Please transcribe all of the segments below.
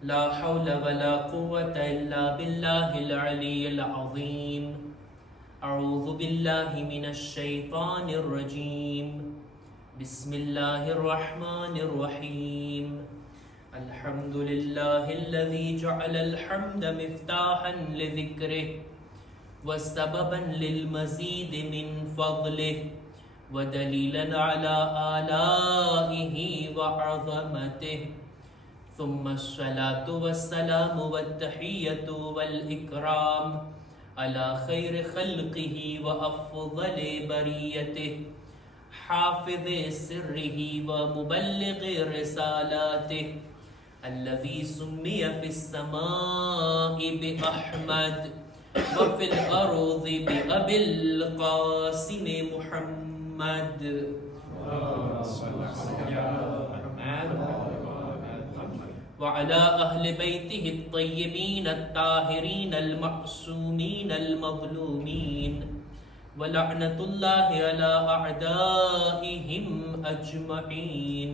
لا حول ولا قوة إلا بالله العلي العظيم. أعوذ بالله من الشيطان الرجيم. بسم الله الرحمن الرحيم. الحمد لله الذي جعل الحمد مفتاحا لذكره وسببا للمزيد من فضله ودليلا على آلائه وعظمته. ثم الصلاة والسلام والتحية والإكرام على خير خلقه وأفضل بريته حافظ سره ومبلغ رسالاته الذي سمي في السماء بأحمد وفي الأرض بأبي القاسم محمد. وعلى أهل بيته الطيبين الطاهرين المعصومين المظلومين ولعنة الله على أعدائهم أجمعين.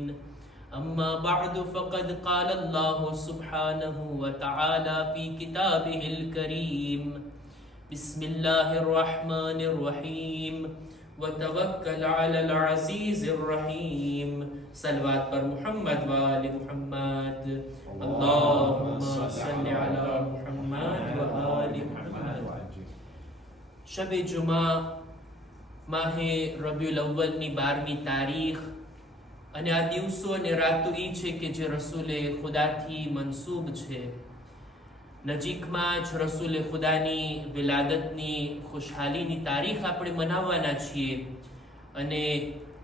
أما بعد فقد قال الله سبحانه وتعالى في كتابه الكريم: بسم الله الرحمن الرحيم وتوكل على العزيز الرحيم. सलवात पर मुहम्मद व आले मुहम्मद। अल्लाहुम्मा सल्लि अला मुहम्मद व आले मुहम्मद। शबे जुमा माहे रबिउल अव्वलની 12મી તારીખ અને આ દિવસો અને રાતો એ છે કે જે રસૂલે ખુદાથી મનસૂબ છે. નજીકમાં જ રસૂલે ખુદાની વિલાદતની ખુશહાલીની તારીખ આપણે મનાવવાના છીએ અને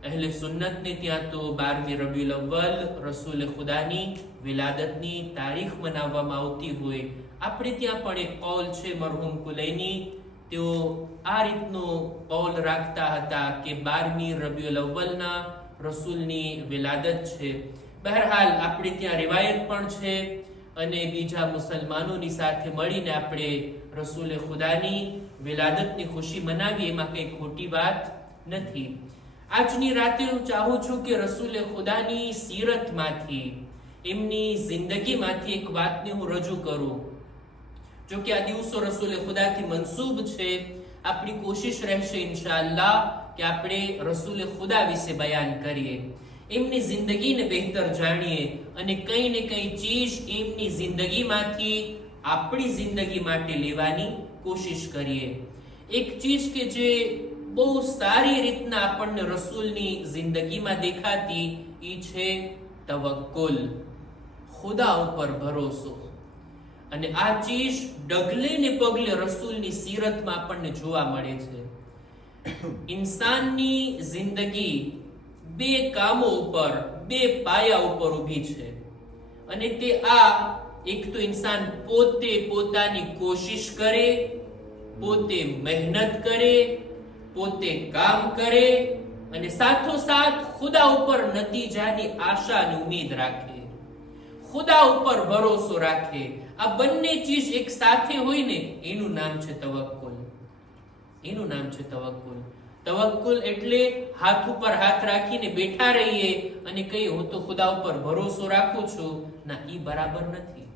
અહેલે સુન્નતને ત્યાં તો 12મી રબીઉલ અવ્વલ રસૂલ ખુદાની વિલાદતની તારીખ મનાવવામાં આવતી હોય. આપણે ત્યાં પણ એક કૌલ છે મરહૂમ કુલૈની, તેઓ આ રીતનો કૌલ રાખતા હતા કે 12મી રબીઉલ અવ્વલના રસૂલની વિલાદત છે. બહરહાલ આપણે ત્યાં રિવાયત પણ છે અને બીજા મુસલમાનોની સાથે મળીને આપણે રસૂલ ખુદાની વિલાદતની ખુશી મનાવીએ, એમાં કંઈ ખોટી વાત નથી. આજની રાતે હું ચાહું છું કે રસૂલ ખુદાની સીરતમાંથી, એમની જિંદગીમાંથી એક વાતને હું રજૂ કરું. જો કે આ દિવસો રસૂલ ખુદાથી મનસૂબ છે, આપણી કોશિશ રહેશે ઇન્શાઅલ્લાહ કે આપણે રસૂલ ખુદા વિશે બયાન કરીએ, એમની જિંદગીને બહેતર જાણીએ અને કંઈ ને કંઈ ચીજ એમની જિંદગીમાંથી આપણી જિંદગી માટે લેવાની કોશિશ કરીએ. એક ચીજ કે જે બહુ સારી રીતના આપણને રસૂલની જિંદગીમાં દેખાતી એ છે તવક્કુલ, ખુદા ઉપર ભરોસો. અને આ ચીજ ડગલે ને પગલે રસૂલની સીરતમાં આપણને જોવા મળે છે. ઇન્સાનની જિંદગી બે કામો ઉપર, બે પાયા ઉપર ઊભી છે અને તે આ એક તો ઇન્સાન પોતે પોતાની કોશિશ કરે, પોતે મહેનત કરે, પોતે કામ કરે અને સાથોસાથ ખુદા ઉપર નતીજાની આશા અને ઉમ્મીદ રાખે, ખુદા ઉપર ભરોસો રાખે. આ બંને ચીજ એક સાથે હોય ને એનું નામ છે તવક્કુલ. એનું નામ છે તવક્કુલ. તવક્કુલ એટલે હાથ ઉપર હાથ રાખીને બેઠા રહીએ અને કહીએ હું તો ખુદા ઉપર ભરોસો રાખું છું. ના, ઈ બરાબર નથી.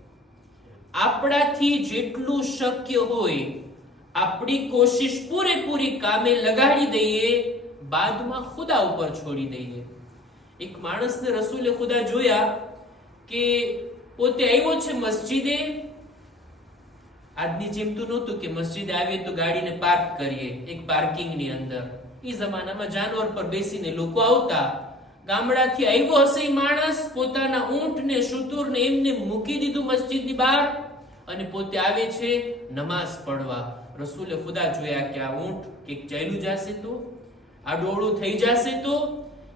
આપણાથી જેટલું શક્ય હોય આપણી કોશિશ પૂરેપૂરી કામે લગાડી દઈએ, બાદમાં ખુદા ઉપર છોડી દઈએ. એક માણસને રસૂલે ખુદા જોયા કે પોતે આવ્યો છે મસ્જિદે. આજની જેમ તો નહોતું કે મસ્જિદે આવીએ તો ગાડીને પાર્ક કરીએ એક પાર્કિંગની અંદર. એ જમાનામાં જાનવર પર બેસીને લોકો આવતા. ગામડાથી આવ્યો હશે એ માણસ, પોતાના ઊંટને શુતુરને એમને મૂકી દીધું મસ્જિદની બહાર અને પોતે આવે છે નમાઝ પડવા. રસૂલે ખુદા જોયા કે આ ઊંટ કે ચાલ્યું જશે તો, આ ડોળું થઈ જશે તો,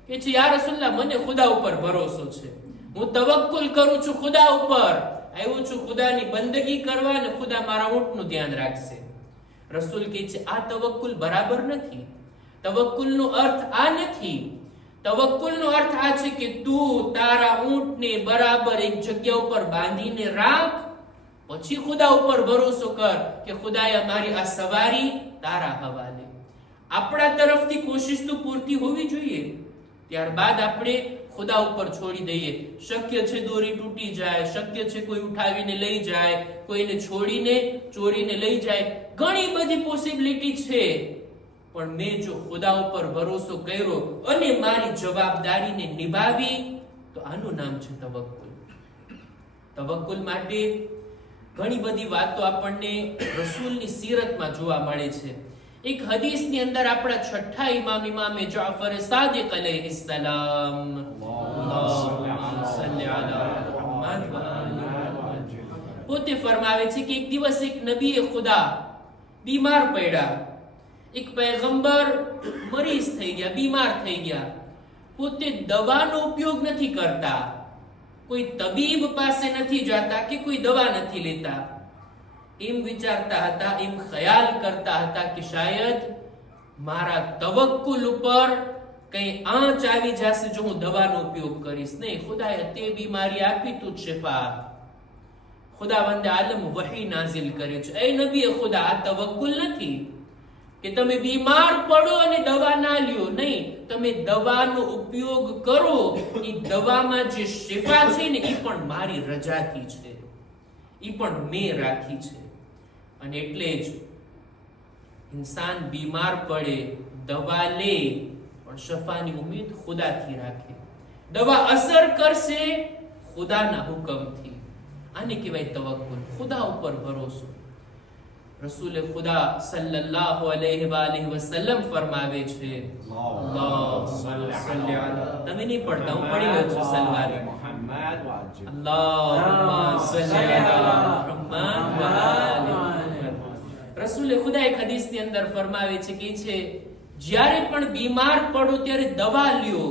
કે છે યા રસૂલલ્લાહ મને ખુદા ઉપર ભરોસો છે, હું તવક્કુલ કરું છું ખુદા ઉપર, આવ્યો છું ખુદાની બંદગી કરવા અને ખુદા મારા ઊંટનું ધ્યાન રાખશે. રસૂલ કહે છે આ તવક્કુલ બરાબર નથી. તવક્કુલનો અર્થ આ નથી. તવક્કુલનો અર્થ આ છે કે તું તારા ઊંટને બરાબર એક જગ્યા ઉપર બાંધીને રાખ, પછી ખુદા ઉપર ભરોસો કર કે ખુદાએ મારી આ સવારી તારા હવાલે. આપણા તરફથી કોશિશ તો પૂરતી હોવી જોઈએ. ત્યારબાદ આપણે ખુદા ઉપર છોડી દઈએ. શક્ય છે દોરી તૂટી જાય, શક્ય છે કોઈ ઉઠાવીને લઈ જાય, કોઈને છોડીને ચોરીને લઈ જાય, ઘણી બધી પોસિબિલિટી છે. પણ મેં જો ખુદા ઉપર ભરોસો કર્યો અને મારી જવાબદારીને નિભાવી તો આનું નામ છે તવક્કુલ. તવક્કુલ માટે ઘણી બધી વાતો આપણને રસૂલની સીરતમાં જોવા મળે છે. એક હદીસની અંદર આપણા છઠ્ઠા ઇમામે જાફર સાદિક અલૈહિસ્સલામ પોતે ફરમાવે છે કે એક દિવસ એક નબીએ ખુદા બીમાર પડ્યા, એક પૈગંબર મરીઝ થઈ ગયા, બીમાર થઈ ગયા. પોતે દવાનો ઉપયોગ નથી કરતા, કોઈ તબીબ પાસે નથી જતા કે કોઈ દવા નથી લેતા. એમ વિચારતા હતા, એમ ખ્યાલ કરતા હતા કે શાયદ મારા તવક્કુલ ઉપર કઈ આંચ આવી જશે જો હું દવાનો ઉપયોગ કરીશ. નહીં, ખુદાએ તે બીમારી આપી તું શિફા. ખુદાવંદ આલમ વહી નાઝિલ કરે છે, એ નબી ખુદા, આ તવક્કુલ નથી કે તમે બીમાર પડો અને દવા ના લ્યો. નહીં, તમે દવાનો ઉપયોગ કરો. એ દવામાં જે શિફા છે ને એ પણ મારી રજાથી છે, એ પણ મેં રાખી છે. અને એટલે જ ઇન્સાન બીમાર પડે, દવા લે, પણ શફાની ઉમ્મીદ ખુદાથી રાખે. દવા અસર કરશે ખુદાના હુકમથી. આને કહેવાય તવક્કુલ, ખુદા ઉપર ભરોસો. રસૂલ ખુદા સલ્લલ્લાહુ અલૈહિ વસલ્લમ ફરમાવે છે, તમે નહીં પડતા, હું પડી લઉં છું સલવાત. અલ્લાહુમ્મા સલ્લી અલા મુહમ્મદ વ આલિ મુહમ્મદ. રસૂલ ખુદા એક હદીસની અંદર ફરમાવે છે કે જ્યારે પણ બીમાર પડો ત્યારે દવા લ્યો.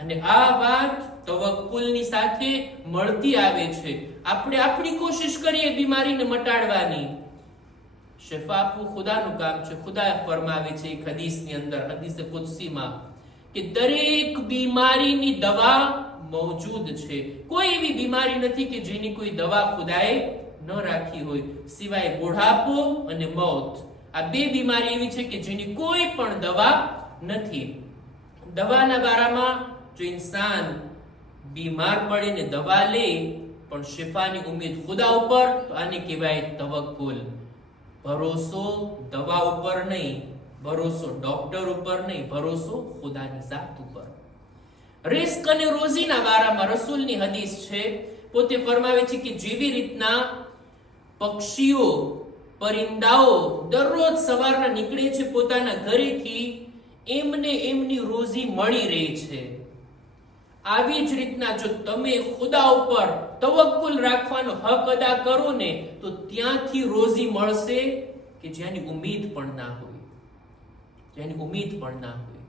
અને આ વાત તવક્કુલની સાથે મળતી આવે છે. આપણે આપણી કોશિશ કરીએ બીમારીને મટાડવાની, શિફા આપવું ખુદાનું કામ છે. ખુદા ફરમાવે છે એક હદીસની અંદર, હદીસે કુદસીમાં, કે દરેક બીમારીની દવા મૌજૂદ છે. કોઈ એવી બીમારી નથી કે જેની કોઈ દવા ખુદાએ ન રાખી હોય, સિવાય બુઢાપો અને મોત. આ બે બીમારી એવી છે કે જેની કોઈ પણ દવા નથી. દવાના બારામાં જો ઇન્સાન બીમાર પડે ને દવા લે પણ શિફાની ઉમ્મીદ ખુદા ઉપર, તો આને કહેવાય તવક્કુલ. ભરોસો દવા ઉપર નહીં, ભરોસો ડોક્ટર ઉપર નહીં, ભરોસો ખુદાની જાત ઉપર. રિસ્ક અને રોઝીના બારામાં રસૂલની હદીસ છે, પોતે ફરમાવે છે કે જેવી રીતના પક્ષીઓ, પરિંદાઓ દરરોજ સવારના નીકળે છે પોતાના ઘરેથી, એમને એમની રોઝી મળી રહે છે, આવી જ રીતના જો તમે ખુદા ઉપર તવક્કુલ રાખવાનો હક અદા કરો ને તો ત્યાંથી રોઝી મળશે કે જેની ઉમ્મીદ પણ ના હોય, જેની ઉમ્મીદ પણ ના હોય.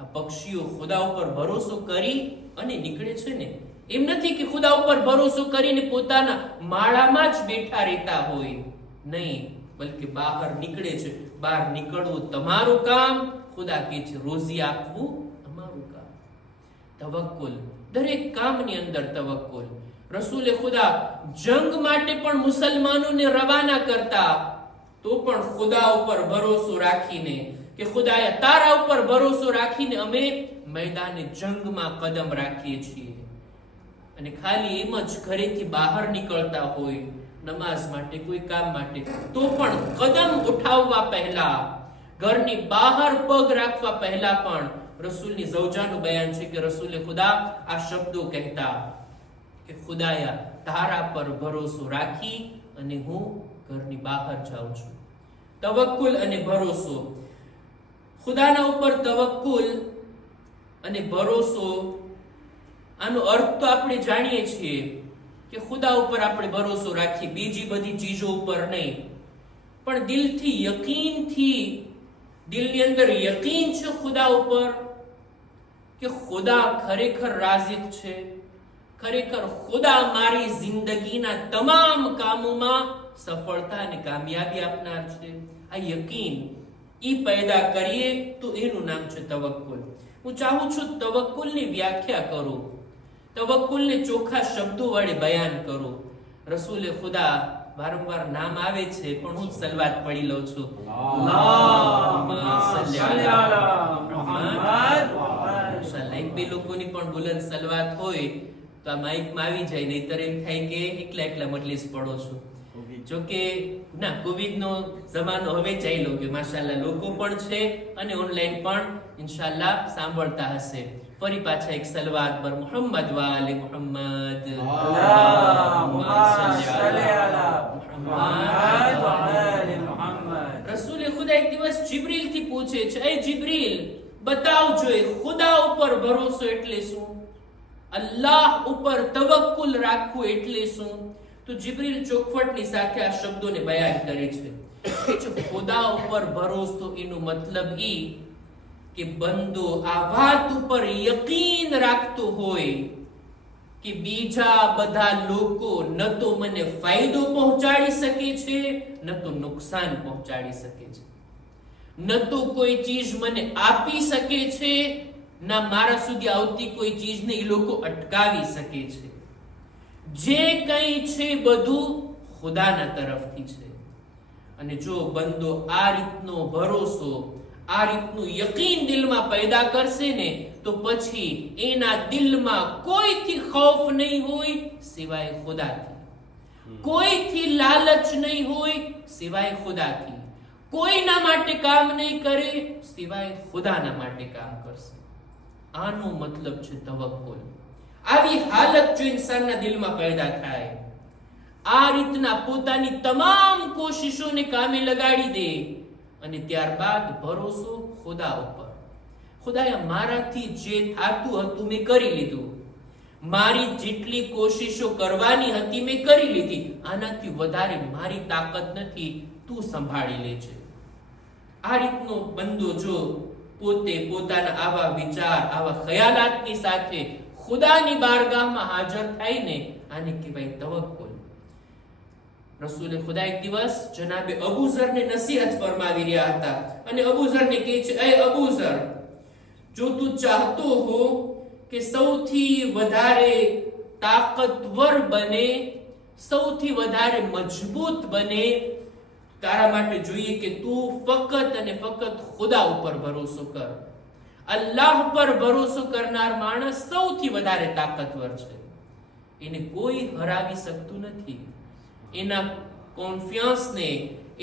આ પક્ષીઓ ખુદા ઉપર ભરોસો કરી અને નીકળે છે ને, એમ નથી કે ખુદા ઉપર ભરોસો કરીને પોતાના માળામાં જ બેઠા રહેતા હોય, નહીં, બલકે બહાર નીકળે છે. બહાર નીકળવું તમારું કામ, ખુદા કહે છે રોઝી આપવું અમારું કામ. તવક્કુલ, દરેક કામની અંદર તવક્કુલ. રસૂલે ખુદા જંગ માટે પણ મુસલમાનોને રવાના કરતા તો પણ ખુદા ઉપર ભરોસો રાખીને, કે ખુદાએ તારા ઉપર ભરોસો રાખીને અમે મેદાને જંગમાં કદમ રાખીએ છીએ. અને ખાલી એમ જ ઘરેથી બહાર નીકળતા હોય નમાઝ માટે, કોઈ કામ માટે, તો પણ કદમ ઉઠાવવા પહેલા, ઘરની બહાર પગ રાખવા પહેલા પણ રસૂલની ઝૌજાનું બયાન છે કે રસૂલે ખુદા આ શબ્દો કહેતા કે ખુદાયા તારા પર ભરોસો રાખી અને હું ઘરની બહાર જાઉં છું. તવક્કુલ અને ભરોસો, ખુદાના ઉપર તવક્કુલ અને ભરોસો, આનો અર્થ તો આપણે જાણીએ છીએ કે ખુદા ઉપર આપણે ભરોસો રાખીએ, બીજી બધી ચીજો ઉપર નહીં, પણ દિલથી, યકીનથી, દિલની અંદર યકીન છે ખુદા ઉપર કે ખુદા ખરેખર રાઝિક છે, ખરેખર ખુદા મારી જિંદગીના તમામ કામોમાં સફળતા અને કામયાબી આપનાર છે. આ યકીન ઈ પેદા કરીએ તો એનું નામ છે તવક્કુલ. હું ચાહું છું તવક્કુલની વ્યાખ્યા કરું, તવક્કુલને ચોખ્ખા શબ્દો વડે બયાન કરું. રસૂલે ખુદા વારંવાર નામ આવે છે પણ હું સલવાત પડી લઉં છું. અલ્લાહુમ્મા સલ્લી અલા મુહમ્મદ. એક બે એ લોકોની પણ બુલંદ સલવાત હોય તો આ માઇકમાં આવી જાય, નહીતર એમ થાય કે એકલા મજલિસ પડો છો. જો કે ના, કોવિડ નો જમાનો હવે ચાલ્યો ગયો માશાઅલ્લાહ, લોકો પણ છે અને ઓનલાઈન પણ ઇન્શાઅલ્લાહ સાંભળતા હશે. ફરી પાછા એક સલવાત પર મુહમ્મદ વાલે મુહમ્મદ, અલ્લાહુમ્મા સલ્લી અલા મુહમ્મદ વ આલે મુહમ્મદ. રસૂલ ખુદા એક દિવસ જિબ્રીલ થી પૂછે છે, એ જિબ્રીલ બતાવજો ખુદા ઉપર ભરોસો એટલે શું, અલ્લાહ ઉપર તવક્કુલ રાખવું એટલે શું? તો જિબ્રીલ ચોખવટની સાથે આ શબ્દોને બયાન કરે છે કે ખુદા ઉપર ભરોસો એનો મતલબ ઈ કે બંદો આ વાત ઉપર યકીન રાખતો હોય કે બીજા બધા લોકો ન તો મને ફાયદો પહોંચાડી શકે છે, ન તો નુકસાન પહોંચાડી શકે છે, ન તો કોઈ ચીજ મને આપી શકે છે, ના મારા સુધી આવતી કોઈ ચીજને એ લોકો અટકાવી શકે છે. જે કંઈ છે બધું ખુદાના તરફથી છે. અને જો બંદો આ રીતનો ભરોસો, આ રીતનું યકીન દિલમાં પેદા કરશે ને, તો પછી એના દિલમાં કોઈથી ખૌફ નહીં હોય સિવાય ખુદાથી, કોઈથી લાલચ નહીં હોય સિવાય ખુદાથી, કોઈના માટે કામ નહીં કરે સિવાય ખુદાના માટે કામ કરશે. આનો મતલબ છે તવક્કુલ. આવી હાલત જો ઇન્સાનના દિલમાં પેદા થાય, આ રીતના પોતાની તમામ કોશિશોને કામે લગાડી દે અને ત્યારબાદ ભરોસો ખુદા ઉપર, ખુદાએ મારાથી જે થાતું હતું મેં કરી લીધું, મારી જેટલી કોશિશો કરવાની હતી મેં કરી લીધી, આનાથી વધારે મારી તાકાત નથી, તું સંભાળી લેજે. આ રીતનો બંદો જો પોતે પોતાના આવા વિચાર, આવા ખ્યાલાતની સાથે ખુદાની બારગાહમાં હાજર થાય ને, આને કહેવાય તવક્કુલ. રસૂલે ખુદા એક દિવસ જનાબે અબુ ઝરને નસીહત ફરમાવી રહ્યા હતા અને અબુ ઝરને કહે છે, એ અબુ ઝર, જો તું ચાહતો હો કે સૌથી વધારે તાકાતવર બને, સૌથી વધારે મજબૂત બને, તારા માટે જોઈએ કે તું ફક્ત અને ફક્ત ખુદા ઉપર ભરોસો કર. અલ્લાહ પર ભરોસો કરનાર માણસ સૌથી વધારે તાકાતવર છે. એને કોઈ હરાવી શકતું નથી. એના કોન્ફિડન્સને,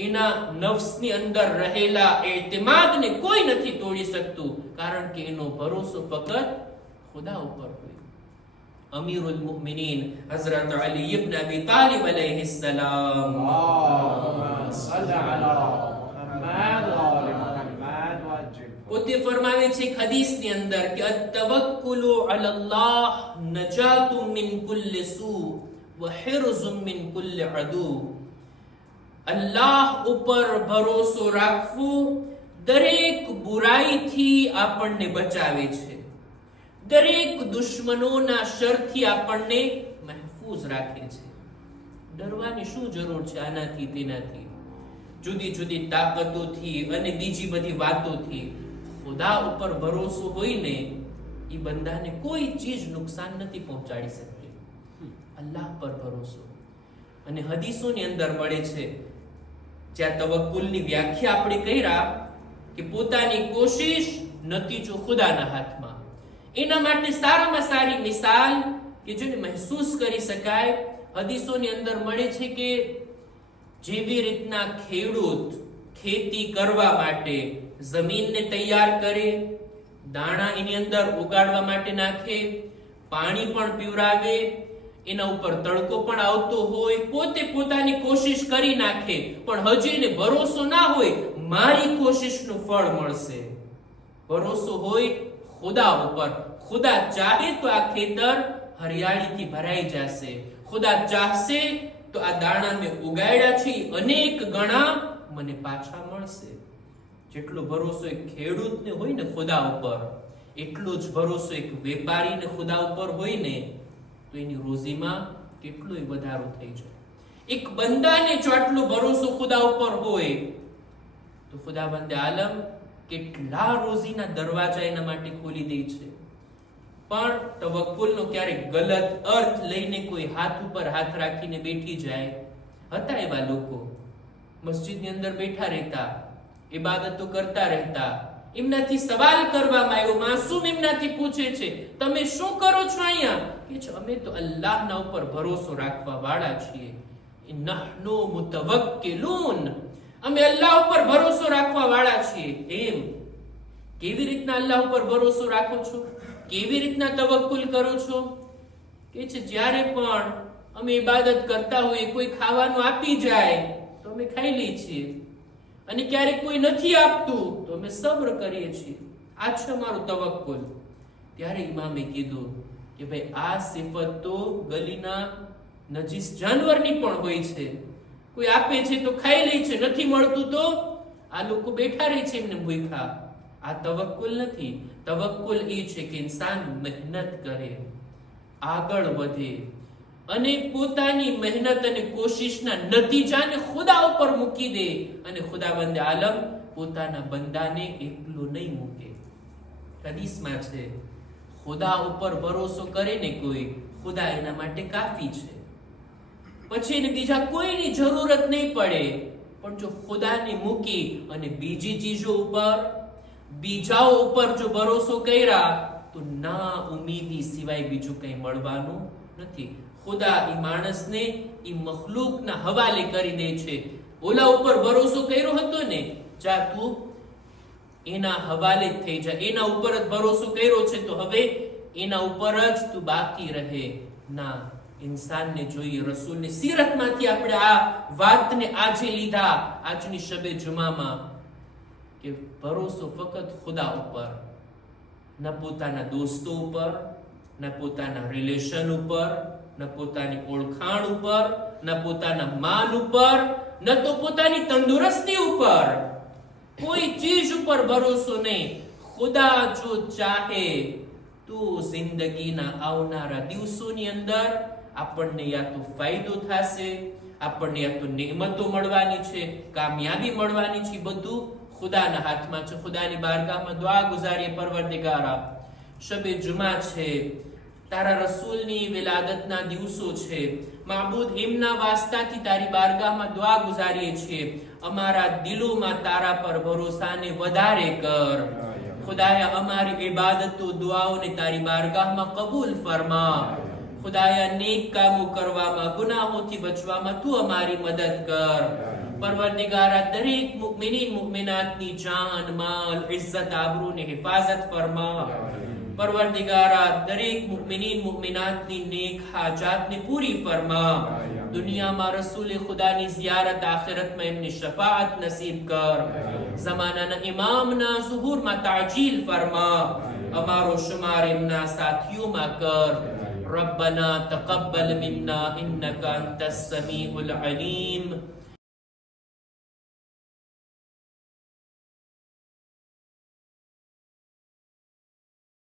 એના નફ્સની અંદર રહેલા એતમાદને કોઈ નથી તોડી શકતું, કારણ કે એનો ભરોસો ફક્ત ખુદા ઉપર હોય. અમીરુલ મુમિનીન હઝરત અલી ઇબ્ન અબી તાલિબ અલૈહિ સલામ પોતે ફરમાવે છે એક હદીસની અંદર કે અતવક્કુલુ અલલ્લાહ નજાતુમ મિન કુલ્લિ સૂ વ હિરઝુમ મિન કુલ્લિ અદુ. અલ્લાહ ઉપર ભરોસો રાખવું દરેક બુરાઈથી આપણને બચાવે છે, દરેક દુશ્મનોના શરથી આપણને મહેફૂઝ રાખે છે. ડરવાની શું જરૂર છે આનાથી તેનાથી? જુદી જુદી તાકાતોથી અને બીજી બધી વાતોથી ખુદા ઉપર ભરોસો હોય ને, એ બંદાને કોઈ ચીજ નુકસાન નથી પહોંચાડી શકતી. અલ્લાહ પર ભરોસો. અને હદીસોની અંદર મળે છે, જ્યાં તવક્કુલની વ્યાખ્યા આપણે કર્યા કે પોતાની કોશિશ, નતીજો ખુદાના હાથમાં. એના માટે સારામાં સારી મિસાલ કે જેને મહેસૂસ કરી શકાય, હદીસોની અંદર મળે છે કે જેવી રીતના ખેડૂત ખેતી કરવા માટે જમીનને તૈયાર કરે, દાણા એની અંદર ઉગાડવા માટે નાખે, પાણી પણ પીવરાવે, એના ઉપર તડકો પણ આવતો હોય, પોતે પોતાની કોશિશ કરી નાખે, પણ હજી એને ભરોસો ના હોય મારી કોશિશનું ફળ મળશે. ભરોસો હોય ખુદા ઉપર. ખુદા ચાહે તો આ ખેતર હરિયાળીથી ભરાઈ જશે, ખુદા ચાહશે તો આ દાણા મેં ઉગાડ્યા છે અનેક ગણા મને પાછા મળશે. જેટલો ભરોસો એક ખેડૂતને હોય ને ખુદા ઉપર, એટલો જ ભરોસો એક વેપારીને ખુદા ઉપર હોય ને, તો એની રોજીમાં કેટલોય વધારો થઈ જાય. એક બંદાને જો આટલો ભરોસો ખુદા ઉપર હોય તો ખુદાવંદ આલમ કેટલા રોજીના દરવાજા એના માટે ખોલી દે છે. પણ તવક્કુલનો ક્યારેક ગલત અર્થ લઈને કોઈ હાથ ઉપર હાથ રાખીને બેઠી જાય. હતા એવા લોકો, મસ્જિદની અંદર બેઠા રહેતા, ઇબાદતો કરતા રહેતા, એમનાથી સવાલ કરવામાં આવ્યો, માસૂમ એમનાથી પૂછે છે, તમે શું કરો છો અહીંયા? કે છે, અમે તો અલ્લાહના ઉપર ભરોસો રાખવા વાળા છીએ. નહનુ મુતવક્કિલૂન, અમે અલ્લાહ ઉપર ભરોસો રાખવા વાળા છીએ. એમ કેવી રીતના અલ્લાહ ઉપર ભરોસો રાખો છો? કેવી રીતના તવક્કુલ કરો છો? કે છે, જ્યારે પણ અમે ઇબાદત કરતા હોઈએ, કોઈ ખાવાનું આપી જાય તો અમે ખાઈ લઈએ છીએ, અને ક્યારેક કોઈ નથી આપતું તો અમે સબ્ર કરીએ છીએ. આ છે અમારું તવક્કુલ. ત્યારે ઇમામે કીધું કે ભાઈ, આ સિફત તો ગલીના નજીસ જાનવરની પણ હોય છે. કોઈ આપે છે તો ખાઈ લે છે, નથી મળતું તો આ લોકો બેઠા રહે છે એમને ભૂખ્યા. આ તવક્કુલ નથી. તવક્કુલ એ છે કે ઇન્સાન મહેનત કરે, આગળ વધે, અને પોતાની મહેનત અને કોશિશના નતીજાને ખુદા ઉપર મૂકી દે, અને ખુદાવંદ આલમ પોતાના બંદાને એકલો નહીં મૂકે. હદીસમાં છે, ખુદા ઉપર ભરોસો કરે ને કોઈ, ખુદા એના માટે કાફી છે, પછી એને બીજા કોઈની જરૂરત નહીં પડે. પણ જો ખુદાને મૂકી અને બીજી ચીજો ઉપર, બીજાઓ ઉપર જો ભરોસો કર્યા તો ના ઉમીદી સિવાય બીજું કંઈ મળવાનું નથી. ખુદા એ માણસને એ મખલૂકના હવાલે કરી દે છે. ઓલા ઉપર ભરોસો કર્યો હતો ને, જા તું એના હવાલે જ થઈ જા, એના ઉપર જ ભરોસો કર્યો છે તો હવે એના ઉપર જ તું બાકી રહે. ના, ઇન્સાનને જોઈએ. રસૂલની સીરતમાંથી આપણે આ વાતને આજે લીધા, આજની શબે જુમામાં, કે ભરોસો ફક્ત ખુદા ઉપર, ન પોતાના દોસ્તો ઉપર, ન પોતાના રિલેશન ઉપર, ન પોતાની ઓળખાણ ઉપર, ન પોતાના માલ ઉપર, ન તો પોતાની તંદુરસ્તી ઉપર, કોઈ ચીજ ઉપર ભરોસો નહીં. ખુદા જો ચાહે તો જિંદગીના આવનારા દિવસોની અંદર આપણને યા તો ફાયદો થશે, આપણને યા તો નિમતો મળવાની છે, કામયાબી મળવાની છે. બધું ખુદાના હાથમાં છે. ખુદાની બારગાહમાં દુઆ ગુજારીએ, પરવરદિગારા, શબે જુમા છે, તારા રસૂલની વિલાદતના દિવસો છે, માબૂદ એમના વાસ્તાથી તારી બારગાહમાં દુઆ ગુજારીએ છીએ. અમારા દિલોમાં તારા પર ભરોસાને વધારે કર. ખુદાયા, અમારી ઇબાદતો દુઆઓને તારી બારગાહમાં કબૂલ ફરમા. ખુદાયા, નેક કામો કરવામાં, ગુનાહોથી બચવામાં તું અમારી મદદ કર. પરવરદિગારા, દરેક મુમિનીન મુમિનાતની જાન, માલ, ઇઝ્ઝત, આબરૂની હિફાજત ફરમા. પરવરદિગારા, દરેક મુમિનીન મુમિનાતની નેક હાજાતને પૂરી ફરમા. દુનિયામાં રસૂલે ખુદાની ઝિયારત, આખિરતમાં એમની શફાઅત નસીબ કર. ઝમાનાના ઇમામના ઝુહૂરમાં તાજીલ ફરમા. અમારો શુમાર એમના સાથીઓમાં કર. ربنا تقبل منا إنك أنت السميع العليم